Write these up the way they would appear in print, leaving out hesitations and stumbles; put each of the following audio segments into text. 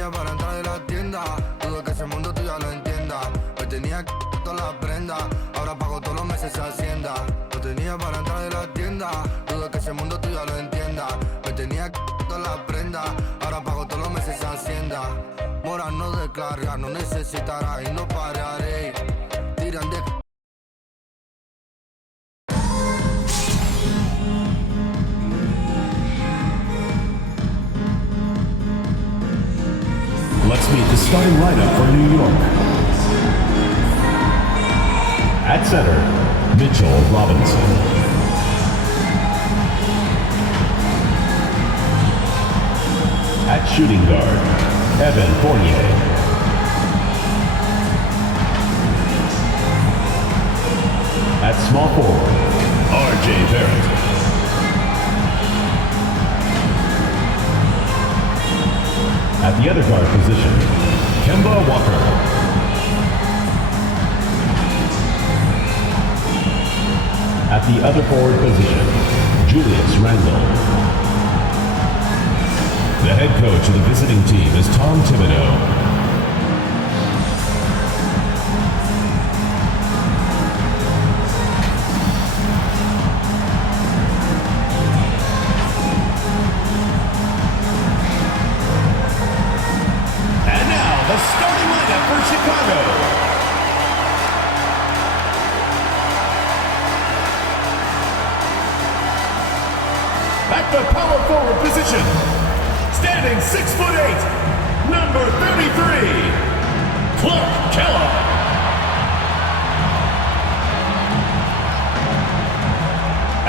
tenía para entrar de la tienda. Dudo que ese mundo tú ya lo entiendas. Me tenía que todas las prendas. Ahora pago todos los meses esa hacienda. Lo tenía para entrar de la tienda. Dudo que ese mundo tú ya lo entiendas. Me tenía que todas las prendas. Ahora pago todos los meses esa hacienda. Mora no descarga, no necesitará y no pararé. Tiran de... Let's meet the starting lineup for New York. At center, Mitchell Robinson. At shooting guard, Evan Fournier. At small forward, R.J. Barrett. At the other guard position, Kemba Walker. At the other forward position, Julius Randle. The head coach of the visiting team is Tom Thibodeau. At the power forward position, standing 6'8", number 33, Clark Kellogg.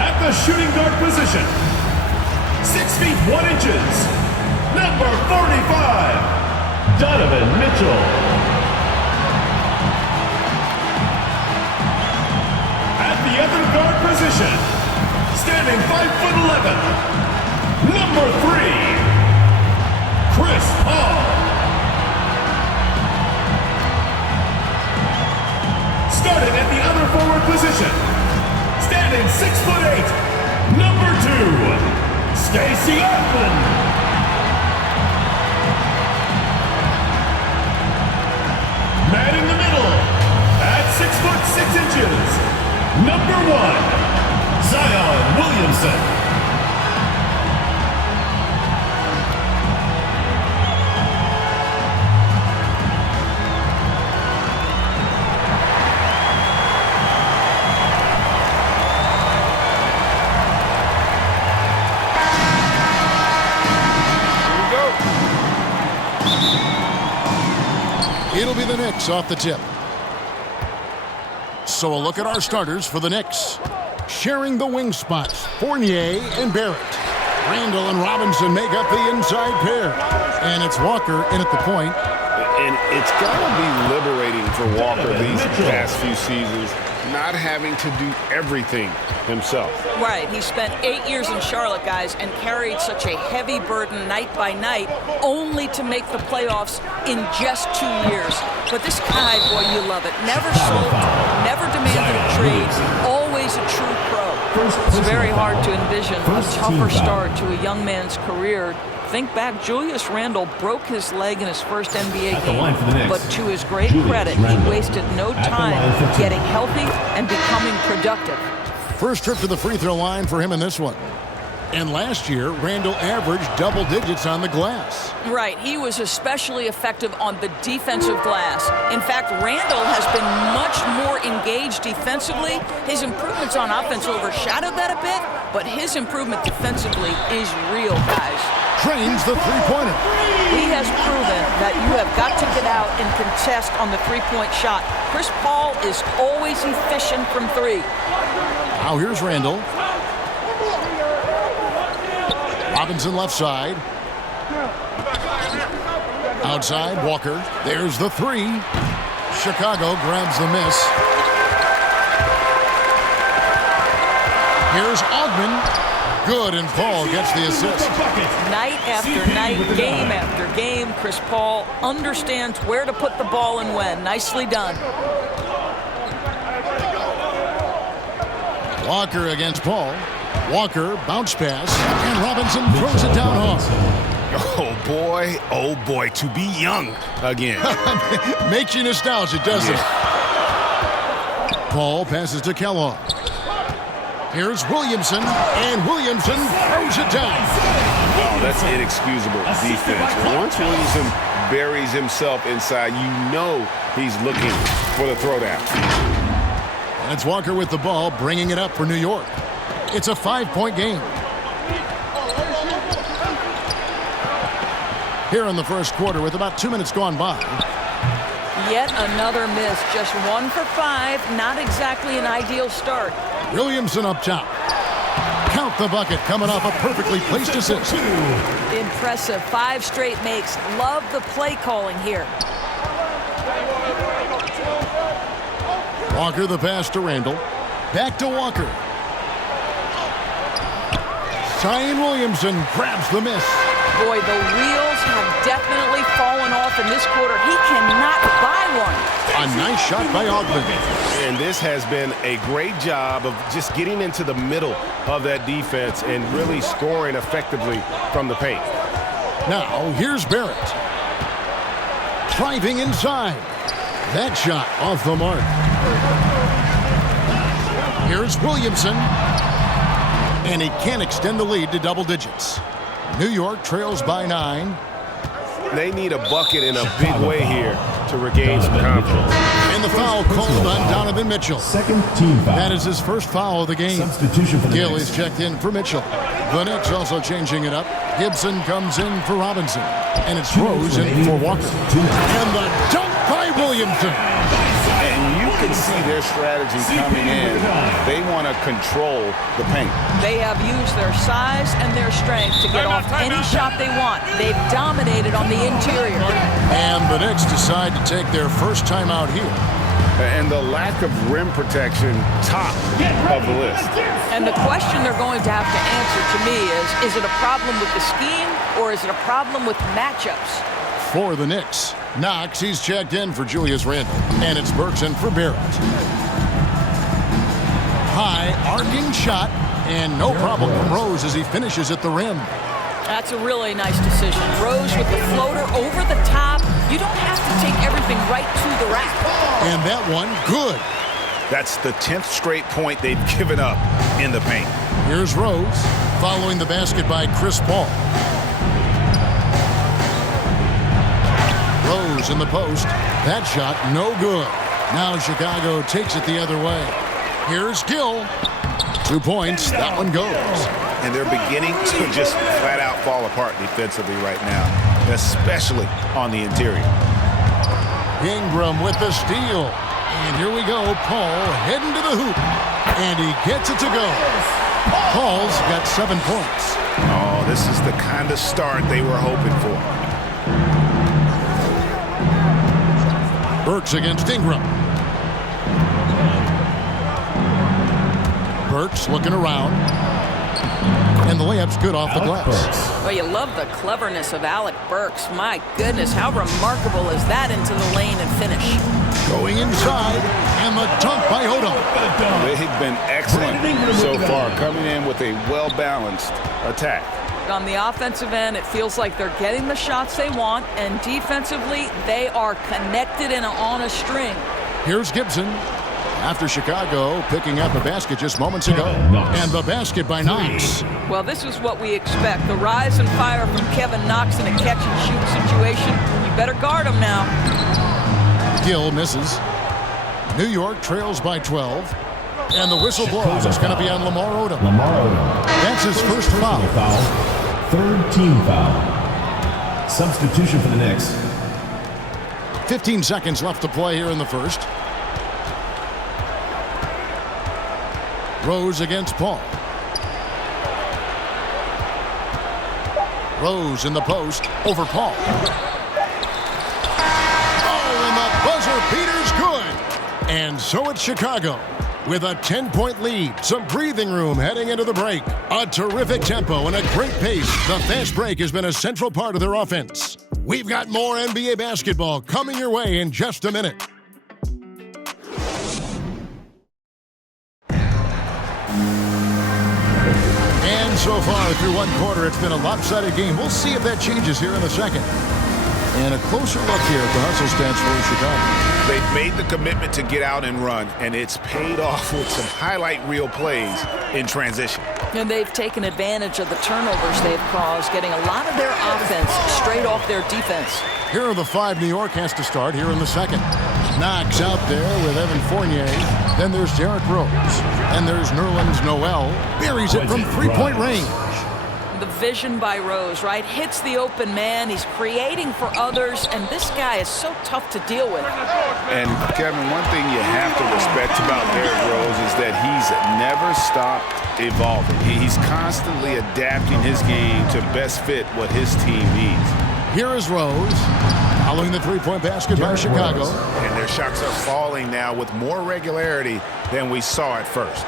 At the shooting guard position, 6 feet 1 inches, number 45, Donovan Mitchell. At the other guard position, standing 5'11", number 3, Chris Paul. Starting at the other forward position, standing 6'8", number 2, Stacey Ackman. Man in the middle, at 6'6", number 1, Zion Williamson. It'll be the Knicks off the tip. So a look at our starters for the Knicks. Sharing the wing spots, Fournier and Barrett. Randle and Robinson make up the inside pair. And it's Walker in at the point. And it's got to be liberating for Walker these past few seasons, not having to do everything himself. Right. He spent 8 years in Charlotte, guys, and carried such a heavy burden night by night, only to make the playoffs in just 2 years. But this guy, boy, you love it. Never sold, never demanded a trade, always a true pro. It's very hard to envision a tougher start to a young man's career. Think back, Julius Randle broke his leg in his first NBA game, but to his great credit, he wasted no time getting healthy and becoming productive. First trip to the free throw line for him in this one. And last year, Randle averaged double digits on the glass. Right, he was especially effective on the defensive glass. In fact, Randle has been much more engaged defensively. His improvements on offense overshadowed that a bit, but his improvement defensively is real, guys. Trains the three-pointer. He has proven that you have got to get out and contest on the three-point shot. Chris Paul is always efficient from three. Now here's Randle. Robinson left side. Outside, Walker. There's the three. Chicago grabs the miss. Here's Ogman. Good, and Paul gets the assist. Night after night, game after game, Chris Paul understands where to put the ball and when. Nicely done. Walker against Paul. Walker, bounce pass, and Robinson throws it down hard. Oh, boy, oh boy, to be young again. Makes you nostalgic, doesn't it? Paul passes to Kellogg. Here's Williamson, and Williamson throws it down. Oh, that's inexcusable defense. Once Williamson buries himself inside, you know he's looking for the throwdown. And it's Walker with the ball, bringing it up for New York. It's a 5-point game. Here in the first quarter with about 2 minutes gone by. Yet another miss. Just 1 for 5. Not exactly an ideal start. Williamson up top. Count the bucket, coming off a perfectly placed assist. Impressive. 5 straight makes. Love the play calling here. Walker the pass to Randall. Back to Walker. Zion Williamson grabs the miss. Boy, the wheels have definitely fallen off in this quarter. He cannot buy one. A nice shot by Ogden. And this has been a great job of just getting into the middle of that defense and really scoring effectively from the paint. Now, here's Barrett. Driving inside. That shot off the mark. Here's Williamson. And he can't extend the lead to double digits. New York trails by 9. They need a bucket in a big way here to regain some confidence. And the foul called on Donovan Mitchell. Second team foul. That is his first foul of the game. Substitution for the Gill Knicks. is checked in for Mitchell. The Knicks also changing it up. Gibson comes in for Robinson. And it's Rose in for Walker. And the dunk by Williamson. And you can see their strategy coming in. They want to control the paint. They have used their size and their strength to get off any shot they want. They've dominated on the interior. And the Knicks decide to take their first time out here. And the lack of rim protection, top of the list. And the question they're going to have to answer to me is it a problem with the scheme or is it a problem with matchups? For the Knicks, Knox, he's checked in for Julius Randle. And it's Burks in for Barrett. High arcing shot, and no problem from Rose as he finishes at the rim. That's a really nice decision. Rose with the floater over the top. You don't have to take everything right to the rack. And that one, good. That's the 10th straight point they've given up in the paint. Here's Rose, following the basket by Chris Paul. Rose in the post. That shot, no good. Now Chicago takes it the other way. Here's Gill. 2 points. That one goes. And they're beginning to just flat out fall apart defensively right now, especially on the interior. Ingram with the steal. And here we go. Paul heading to the hoop. And he gets it to go. Paul's got 7 points. Oh, this is the kind of start they were hoping for. Burks against Ingram. Burks looking around. And the layup's good off the glass. Well, you love the cleverness of Alec Burks. My goodness, how remarkable is that into the lane and finish? Going inside, and the dunk by Odom. They've been excellent so far, coming in with a well-balanced attack. On the offensive end, it feels like they're getting the shots they want, and defensively, they are connected and on a string. Here's Gibson. After Chicago picking up a basket just moments ago. And the basket by Knox. Well, this is what we expect. The rise and fire from Kevin Knox in a catch-and-shoot situation. You better guard him now. Gill misses. New York trails by 12. And the whistle blows. It's going to be on Lamar Odom. That's his first foul. Third team foul. Substitution for the Knicks. 15 seconds left to play here in the first. Rose against Paul. Rose in the post over Paul. Oh, and the buzzer beater's good. And so it's Chicago with a 10-point lead. Some breathing room heading into the break. A terrific tempo and a great pace. The fast break has been a central part of their offense. We've got more NBA basketball coming your way in just a minute. so far through one quarter, it's been a lopsided game. We'll see if that changes here in the second. And a closer look here at the hustle stats for Chicago. They've made the commitment to get out and run, and it's paid off with some highlight reel plays in transition. And they've taken advantage of the turnovers they've caused, getting a lot of their offense straight off their defense. Here are the 5 New York has to start here in the second. Knox out there with Evan Fournier. Then there's DRose. And there's Nerlens Noel. Buries it from three-point range. The vision by Rose, right? Hits the open man. He's creating for others, and this guy is so tough to deal with. And, Kevin, one thing you have to respect about Rose is that he's never stopped evolving. He's constantly adapting his game to best fit what his team needs. Here is Rose, following the three-point basket by Chicago. And their shots are falling now with more regularity than we saw at first.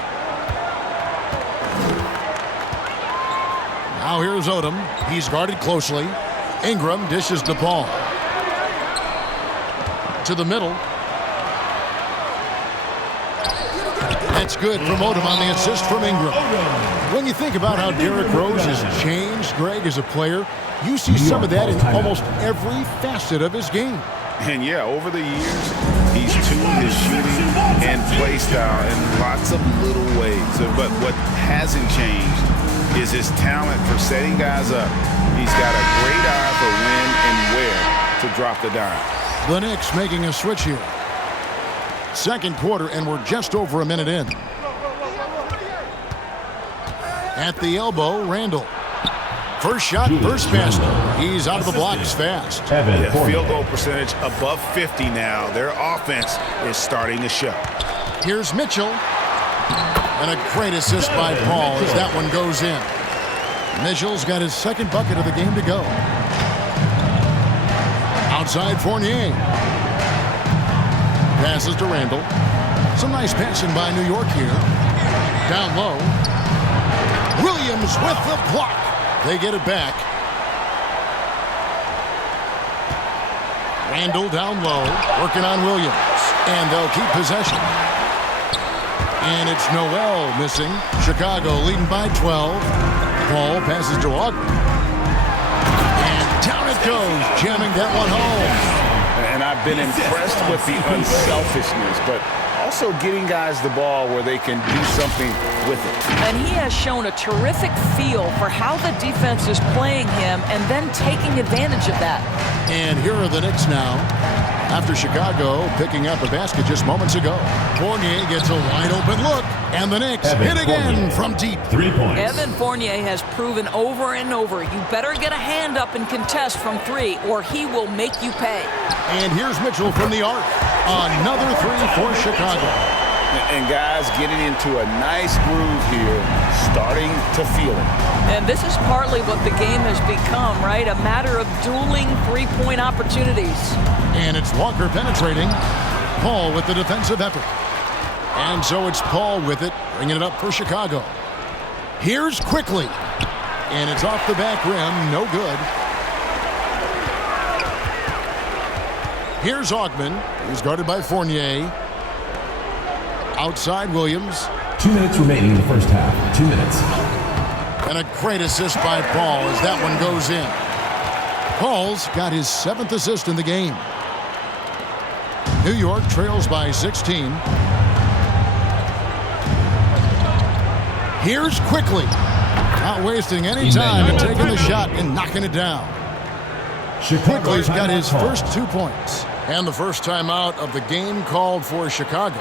Now here's Odom. He's guarded closely. Ingram dishes the ball to the middle. That's good from Odom on the assist from Ingram. When you think about how DRose has changed, Greg, as a player, you see some of that in almost every facet of his game. And yeah, over the years, he's tuned his shooting and play style in lots of little ways. But what hasn't changed is his talent for setting guys up. He's got a great eye for when and where to drop the dime. The Knicks making a switch here. Second quarter, and we're just over a minute in. At the elbow, Randall. First shot, first basket. He's out of the blocks fast. Field goal percentage above 50 now. Their offense is starting to show. Here's Mitchell. And a great assist by Paul as that one goes in. Mitchell's got his second bucket of the game to go. Outside Fournier. Passes to Randall. Some nice passing by New York here. Down low. Williams with the block. They get it back. Randall down low, working on Williams. And they'll keep possession. And it's Noel missing. Chicago leading by 12. Paul passes to Ogden. And down it goes, jamming that one home. And I've been impressed with the unselfishness, but also getting guys the ball where they can do something with it. And he has shown a terrific feel for how the defense is playing him and then taking advantage of that. And here are the Knicks now. After Chicago picking up a basket just moments ago. Fournier gets a wide open look. And the Knicks hit again from deep. 3 points. Evan Fournier has proven over and over, you better get a hand up and contest from 3 or he will make you pay. And here's Mitchell from the arc. Another 3 for Chicago. And guys getting into a nice groove here, starting to feel it. And this is partly what the game has become, right? A matter of dueling three-point opportunities. And it's Walker penetrating. Paul with the defensive effort. And so it's Paul with it, bringing it up for Chicago. Here's Quickly. And it's off the back rim, no good. Here's Ogden. He's guarded by Fournier. Outside Williams. 2 minutes remaining in the first half. 2 minutes. And a great assist by Paul as that one goes in. Paul's got his 7th assist in the game. New York trails by 16. Here's Quickly. Not wasting any time and taking the shot and knocking it down. Quickly's got his first 2 points. And the first time out of the game called for Chicago.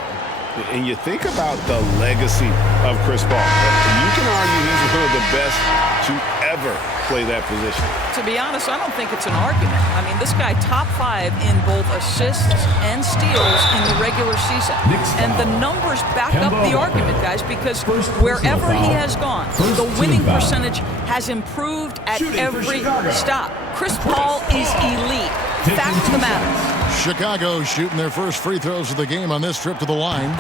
And you think about the legacy of Chris Paul. You can argue he's one of the best to ever play that position. To be honest, I don't think it's an argument. I mean, this guy top 5 in both assists and steals in the regular season. And the numbers back up the argument, guys, because wherever he has gone, the winning percentage has improved at every stop. Chris Paul is elite. Fact of the matter. Chicago shooting their first free throws of the game on this trip to the line.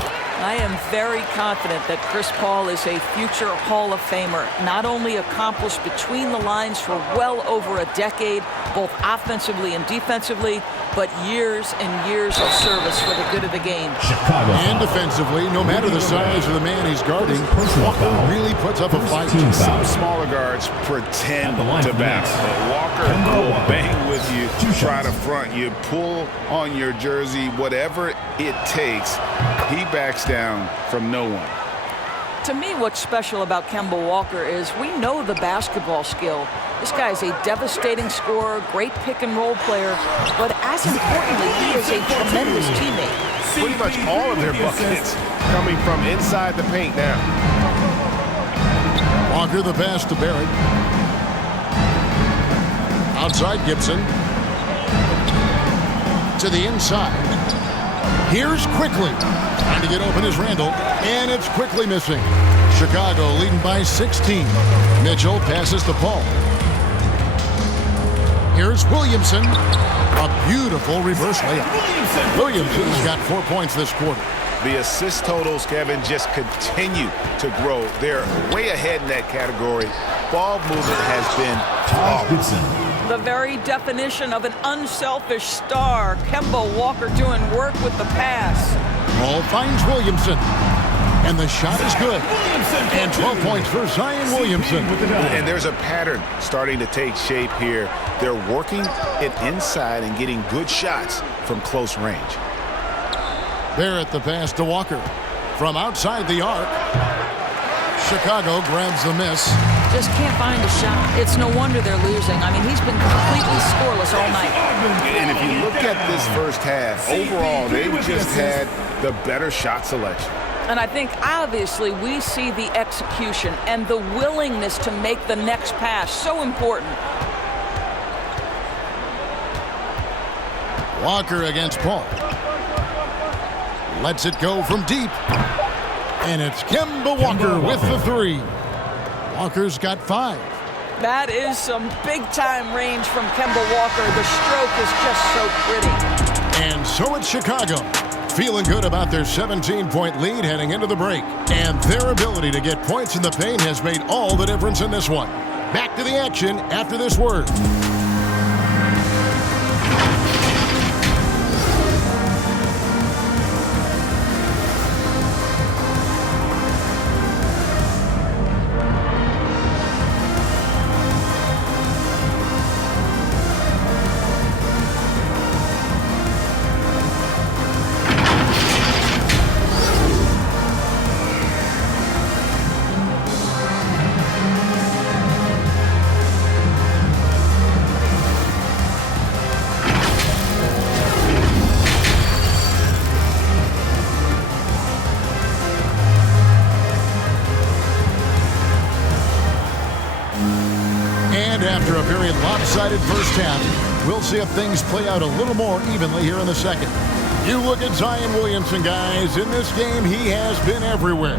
I am very confident that Chris Paul is a future Hall of Famer, not only accomplished between the lines for well over a decade, both offensively and defensively, but years and years of service for the good of the game. Chicago. And defensively, no matter the size of the man he's guarding, Walker really puts up a fight. Some smaller guards pretend to back. But Walker will bang with you, try to front you, pull on your jersey, whatever it takes. He backs down from no one. To me, what's special about Kemba Walker is we know the basketball skill. This guy's a devastating scorer, great pick-and-roll player, but as importantly, he is a tremendous teammate. Pretty much all of their buckets coming from inside the paint now. Walker the pass to Barrett. Outside Gibson. To the inside. Here's Quickly. Trying to get open is Randall, and it's Quickly missing. Chicago leading by 16. Mitchell passes to Paul. Here's Williamson. A beautiful reverse layup. Williamson's got 4 points this quarter. The assist totals, Kevin, just continue to grow. They're way ahead in that category. Ball movement has been flawless. The very definition of an unselfish star. Kemba Walker doing work with the pass. Paul finds Williamson. And the shot is good. And 12 points for Zion Williamson. And there's a pattern starting to take shape here. They're working it inside and getting good shots from close range. Barrett the pass to Walker. From outside the arc. Chicago grabs the miss. Just can't find a shot. It's no wonder they're losing. I mean, he's been completely scoreless all night. And if you look at this first half, overall, they've just had the better shot selection. And I think, obviously, we see the execution and the willingness to make the next pass so important. Walker against Paul. Lets it go from deep. And it's Kemba Walker with the three. Walker's got 5. That is some big-time range from Kemba Walker. The stroke is just so pretty. And so it's Chicago. Feeling good about their 17-point lead heading into the break. And their ability to get points in the paint has made all the difference in this one. Back to the action after this word. After a very lopsided first half, we'll see if things play out a little more evenly here in the second. You look at Zion Williamson, guys. In this game, he has been everywhere.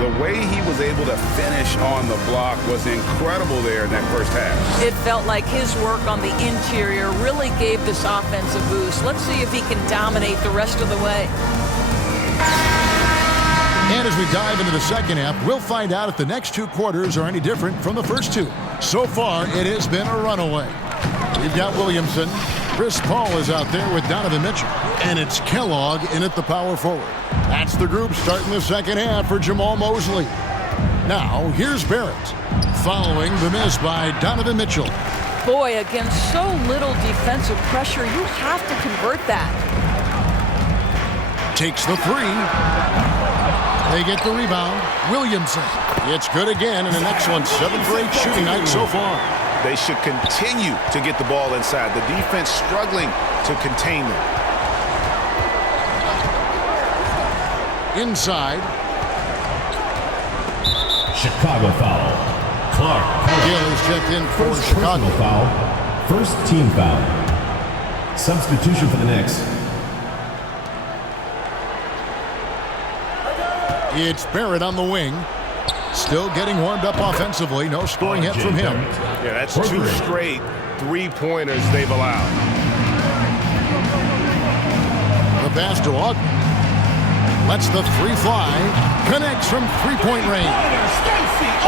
The way he was able to finish on the block was incredible there in that first half. It felt like his work on the interior really gave this offense a boost. Let's see if he can dominate the rest of the way. And as we dive into the second half, we'll find out if the next 2 quarters are any different from the first 2. So far, it has been a runaway. We've got Williamson. Chris Paul is out there with Donovan Mitchell. And it's Kellogg in at the power forward. That's the group starting the second half for Jamal Mosley. Now, here's Barrett, following the miss by Donovan Mitchell. Boy, against so little defensive pressure, you have to convert that. Takes the 3. They get the rebound. Williamson. It's good again, and an excellent 7 for 8 shooting night so far. They should continue to get the ball inside. The defense struggling to contain them. Inside. Chicago foul. Clark. Gill is checked in for First Chicago. personal foul. First team foul. Substitution for the Knicks. It's Barrett on the wing. Still getting warmed up offensively. No scoring hit from him. Yeah, that's 2 straight 3-pointers they've allowed. The pass to Ogden. Lets the three fly. Connects from three-point range.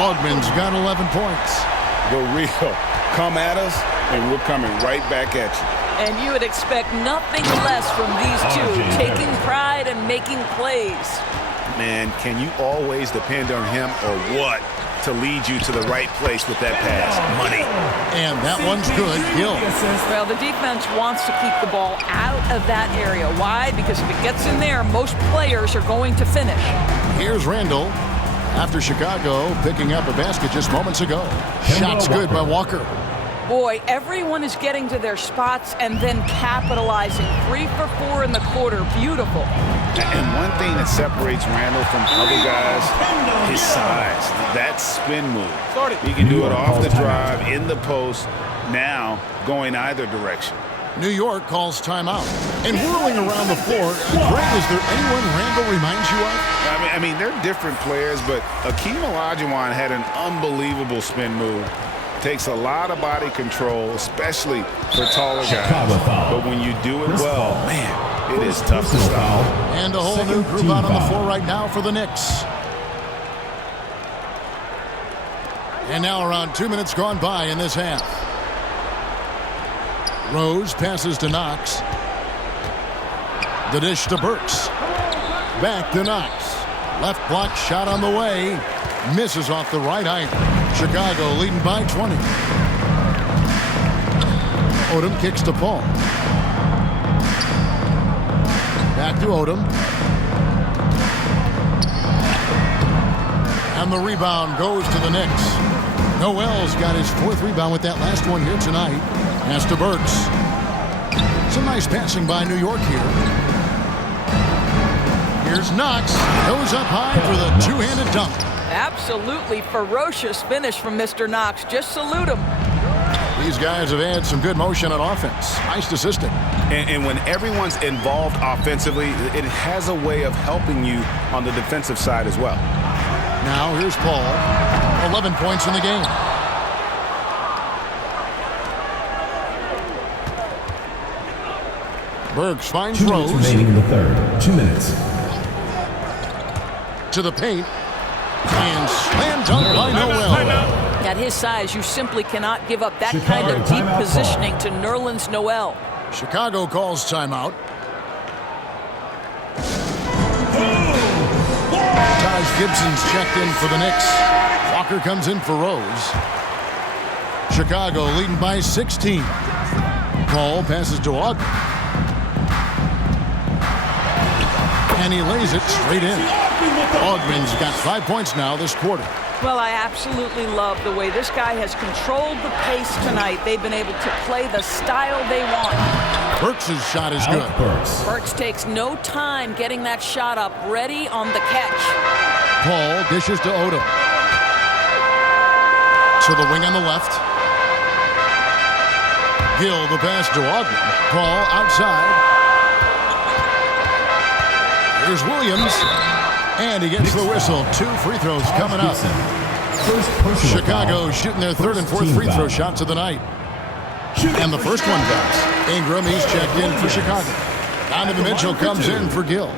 Ogman's got 11 points. The real. Come at us, and we're coming right back at you. And you would expect nothing less from these two, taking pride and making plays. Man, can you always depend on him or what to lead you to the right place with that pass? Money. And that one's good. Gill. Well, the defense wants to keep the ball out of that area. Why? Because if it gets in there, most players are going to finish. Here's Randall after Chicago picking up a basket just moments ago. Shot's good by Walker. Boy, everyone is getting to their spots and then capitalizing. 3 for 4 in the quarter. Beautiful. And one thing that separates Randall from other guys, his size. That spin move. He can do it off the drive, in the post, now going either direction. New York calls timeout. And whirling around the floor, Greg, is there anyone Randall reminds you of? I mean, they're different players, but Akeem Olajuwon had an unbelievable spin move. Takes a lot of body control, especially for taller guys. But when you do it well, man, it is tough to stop. And a whole new group out on the floor right now for the Knicks. And now around 2 minutes gone by in this half. Rose passes to Knox. The dish to Burks. Back to Knox. Left block shot on the way. Misses off the right eye. Chicago leading by 20. Odom kicks to Paul. Back to Odom. And the rebound goes to the Knicks. Noel's got his 4th rebound with that last one here tonight. Pass to Burks. Some nice passing by New York here. Here's Knox. Goes up high for the two-handed dunk. Absolutely ferocious finish from Mr. Knox. Just salute him. These guys have had some good motion on offense. Nice assistant. And when everyone's involved offensively, it has a way of helping you on the defensive side as well. Now here's Paul. 11 points in the game. Burks finds 2 minutes Rose. remaining in the third. 2 minutes. To the paint. And slam dunk by Noel. At his size, you simply cannot give up that Chicago, kind of deep timeout positioning call. to Nerlens Noel. Chicago calls timeout. Taj Gibson's checked in for the Knicks. Walker comes in for Rose. Chicago leading by 16. Paul passes to Ogden. And he lays it straight in. Ogman's got 5 points now this quarter. Well, I absolutely love the way this guy has controlled the pace tonight. They've been able to play the style they want. Burks' shot is good. Burks takes no time getting that shot up, ready on the catch. Paul dishes to Odom. To the wing on the left. Gill the pass to Ogden. Paul outside. Here's Williams. And he gets the whistle. 2 free throws coming up. Chicago shooting their 3rd and 4th free throw shots of the night. And the first one goes. Ingram, he's checked in for Chicago. Donovan Mitchell comes in for Gill.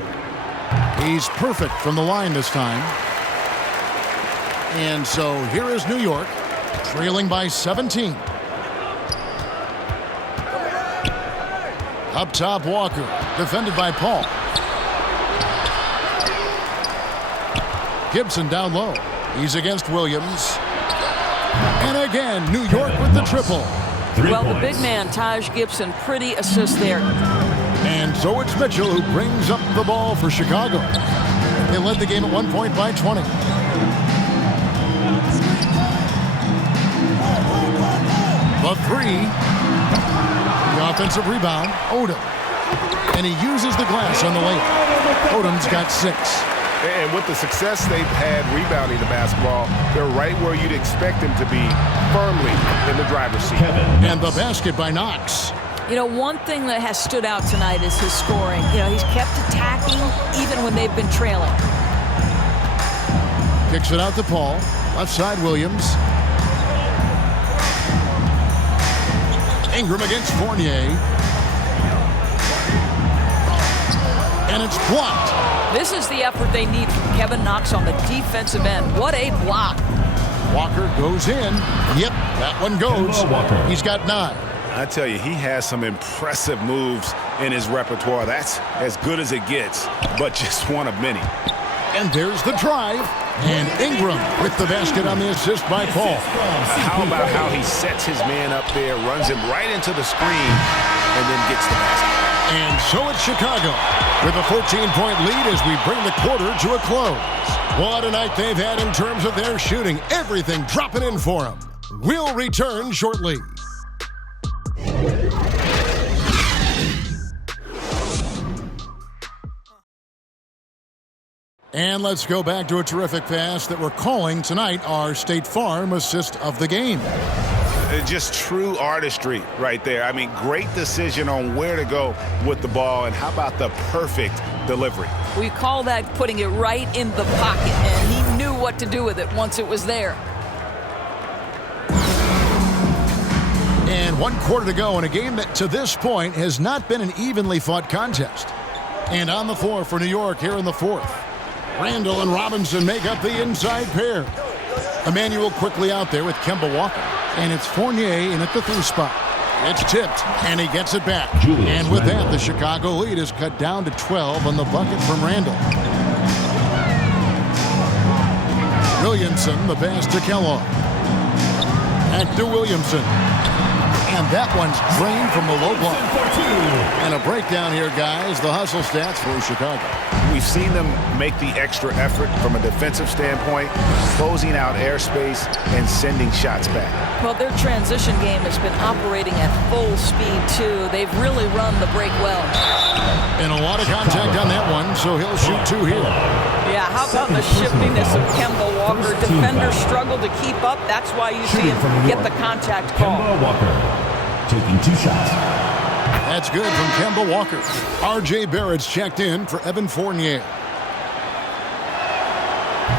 He's perfect from the line this time. And so here is New York, trailing by 17. Up top, Walker, defended by Paul. Gibson down low. He's against Williams. And again, New York with the triple. Well, the big man, Taj Gibson, pretty assist there. And so it's Mitchell who brings up the ball for Chicago. They led the game at 1 point by 20. The 3. The offensive rebound, Odom. And he uses the glass on the layup. Odom's got 6. And with the success they've had rebounding the basketball, they're right where you'd expect them to be, firmly in the driver's seat. And the basket by Knox. You know, one thing that has stood out tonight is his scoring. You know, he's kept attacking even when they've been trailing. Kicks it out to Paul. Left side, Williams. Ingram against Fournier. And it's blocked. This is the effort they need from Kevin Knox on the defensive end. What a block. Walker goes in. Yep, that one goes. He's got 9. I tell you, he has some impressive moves in his repertoire. That's as good as it gets, but just one of many. And there's the drive. And Ingram with the basket on the assist by Paul. How about how he sets his man up there, runs him right into the screen, and then gets the basket. And so it's Chicago with a 14-point lead as we bring the quarter to a close. What a night they've had in terms of their shooting. Everything dropping in for them. We'll return shortly. And let's go back to a terrific pass that we're calling tonight our State Farm assist of the game. Just true artistry right there. I mean, great decision on where to go with the ball, and how about the perfect delivery? We call that putting it right in the pocket, and he knew what to do with it once it was there. And 1 quarter to go in a game that to this point has not been an evenly fought contest. And on the floor for New York here in the 4th. Randall and Robinson make up the inside pair. Emmanuel quickly out there with Kemba Walker. And it's Fournier in at the 3 spot. It's tipped, and he gets it back. And with that, the Chicago lead is cut down to 12 on the bucket from Randall. Williamson, the pass to Kellogg. Back to Williamson. And that one's drained from the low block. And a breakdown here, guys. The hustle stats for Chicago. We've seen them make the extra effort from a defensive standpoint, closing out airspace and sending shots back. Well, their transition game has been operating at full speed, too. They've really run the break well. And a lot of contact on that one, so he'll shoot 2 here. Yeah, how about the shiftiness of Kemba Walker? Defenders struggle to keep up. That's why you see him get the contact call. Kemba Walker taking 2 shots. That's good from Kemba Walker. R.J. Barrett's checked in for Evan Fournier.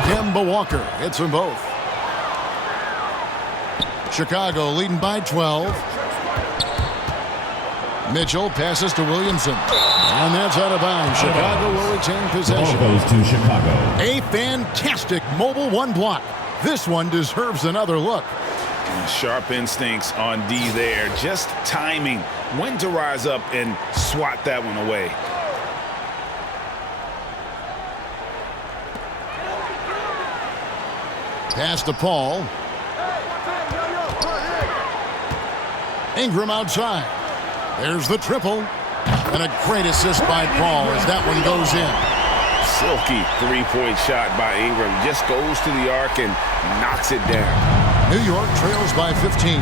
Kemba Walker hits them both. Chicago leading by 12. Mitchell passes to Williamson. And that's out of bounds. Chicago will retain possession. Ball goes to Chicago. A fantastic mobile 1 block. This one deserves another look. Sharp instincts on D there. Just timing when to rise up and swat that one away. Pass to Paul. Ingram outside. There's the triple. And a great assist by Paul as that one goes in. Silky 3-point shot by Ingram. Just goes to the arc and knocks it down. New York trails by 15.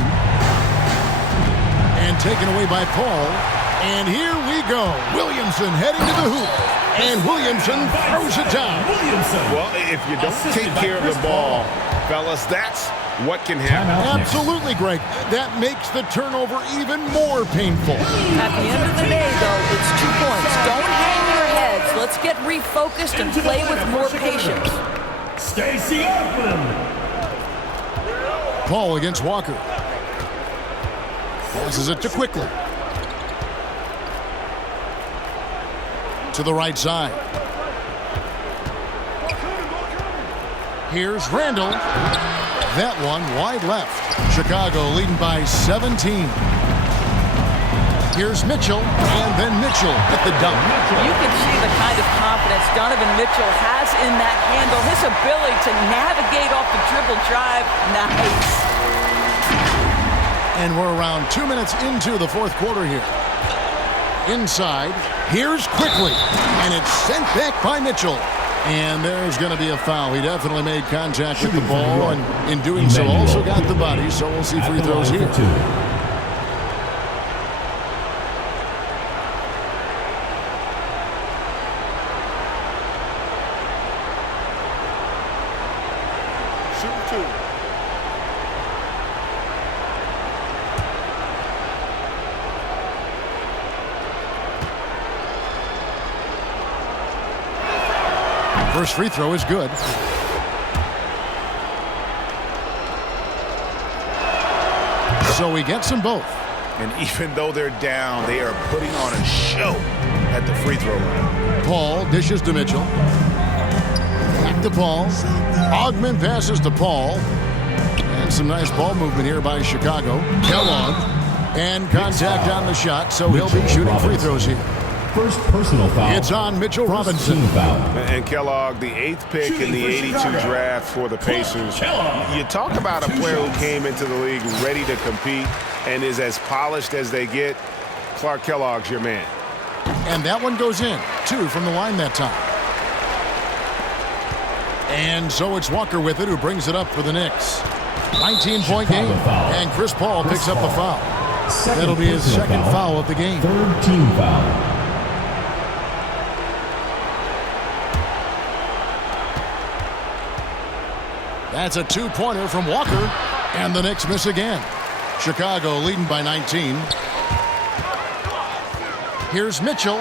And taken away by Paul. And here we go. Williamson heading to the hoop. And Williamson throws it down. Well, if you don't take care of the ball, fellas, that's what can happen. Absolutely, Greg. That makes the turnover even more painful. At the end of the day, though, it's 2 points. Don't hang your heads. Let's get refocused and play with more patience. Stacey Oakland. Paul against Walker. Passes it to Quickly. To the right side. Here's Randall. That one wide left. Chicago leading by 17. Here's Mitchell, and then Mitchell at the dunk. You can see the kind of confidence Donovan Mitchell has in that handle. His ability to navigate off the dribble drive. Nice. And we're around 2 minutes into the 4th quarter here. Inside, here's Quickly, and it's sent back by Mitchell. And there's going to be a foul. He definitely made contact with the ball, and in doing so also got the body, so we'll see free throws here. Shoot 2. First free throw is good. So he gets them both. And even though they're down, they are putting on a show at the free throw line. Paul dishes to Mitchell. Back to Paul. Augment passes to Paul. And some nice ball movement here by Chicago. Kellogg. And contact on the shot, so he'll be shooting free throws here. First personal foul. It's on Mitchell Robinson. And Kellogg, the 8th pick in the 82 draft for the Pacers. You talk about a player who came into the league ready to compete and is as polished as they get. Clark Kellogg's your man. And that one goes in. 2 from the line that time. And so it's Walker with it, who brings it up for the Knicks. 19-point game, and Chris Paul picks up the foul. That'll be his second foul of the game. Third team foul. That's a 2-pointer from Walker, and the Knicks miss again. Chicago leading by 19. Here's Mitchell.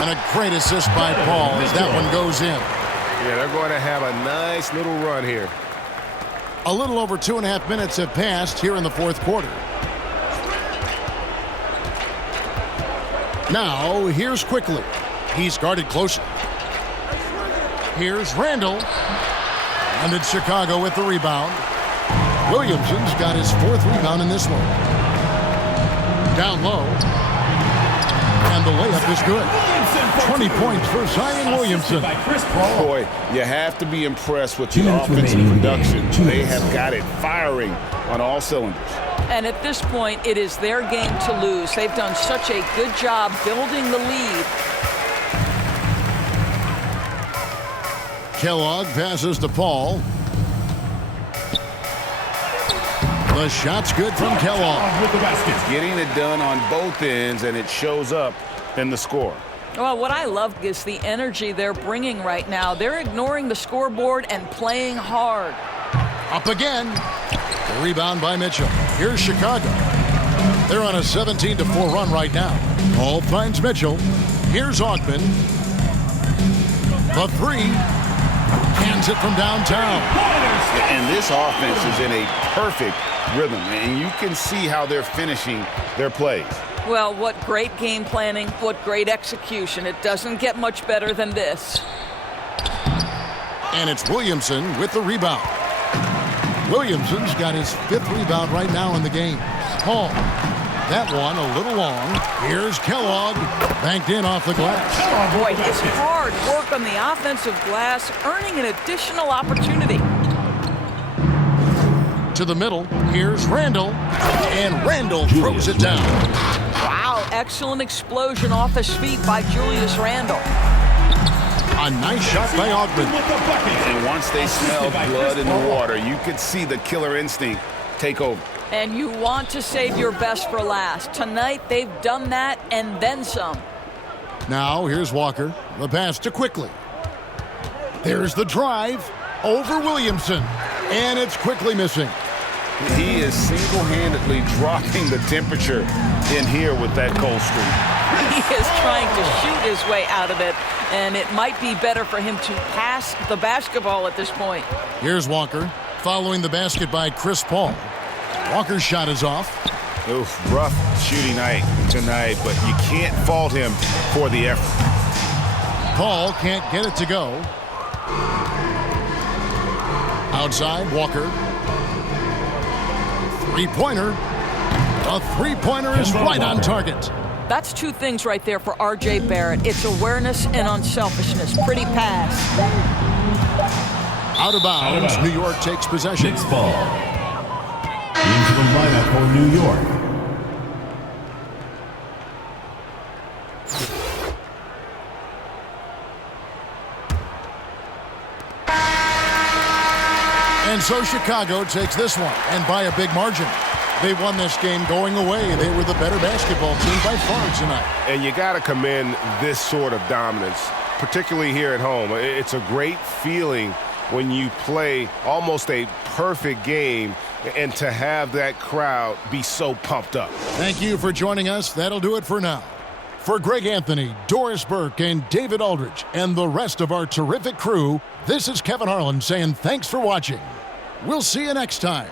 And a great assist by Paul as that one goes in. Yeah, they're going to have a nice little run here. A little over 2.5 minutes have passed here in the fourth quarter. Now, here's Quickly. He's guarded closer. Here's Randall. And it's Chicago with the rebound. Williamson's got his 4th rebound in this one. Down low. And the layup is good. 20 points for Zion Williamson. Boy, you have to be impressed with the offensive production. They have got it firing on all cylinders. And at this point, it is their game to lose. They've done such a good job building the lead. Kellogg passes to Paul. The shot's good from Kellogg. With the basket. Getting it done on both ends, and it shows up in the score. Well, what I love is the energy they're bringing right now. They're ignoring the scoreboard and playing hard. Up again. The rebound by Mitchell. Here's Chicago. They're on a 17-4 run right now. Paul finds Mitchell. Here's Augment. The 3. Hands it from downtown. And this offense is in a perfect rhythm, and you can see how they're finishing their plays. Well, what great game planning, what great execution. It doesn't get much better than this. And it's Williamson with the rebound. Williamson's got his 5th rebound right now in the game. Paul. That one a little long. Here's Kellogg. Banked in off the glass. Oh, boy, his hard work on the offensive glass, earning an additional opportunity. To the middle. Here's Randall. And Randall throws it down. Wow, excellent explosion off his feet by Julius Randle. A nice shot by Augment. And once they smelled blood in the water, you could see the killer instinct take over. And you want to save your best for last. Tonight, they've done that and then some. Now, here's Walker. The pass to Quickly. There's the drive over Williamson. And it's Quickly missing. He is single-handedly dropping the temperature in here with that cold streak. He is trying to shoot his way out of it, and it might be better for him to pass the basketball at this point. Here's Walker, following the basket by Chris Paul. Walker's shot is off. Oof, rough shooting night tonight, but you can't fault him for the effort. Paul can't get it to go. Outside, Walker. Three-pointer. A three-pointer is right on target. That's 2 things right there for R.J. Barrett. It's awareness and unselfishness. Pretty pass. Out of bounds, New York takes possession. Knicks ball. Into the lineup for New York. And so Chicago takes this one, and by a big margin. They won this game going away. They were the better basketball team by far tonight. And you got to commend this sort of dominance, particularly here at home. It's a great feeling when you play almost a perfect game and to have that crowd be so pumped up. Thank you for joining us. That'll do it for now. For Greg Anthony, Doris Burke, and David Aldridge, and the rest of our terrific crew, this is Kevin Harlan saying thanks for watching. We'll see you next time.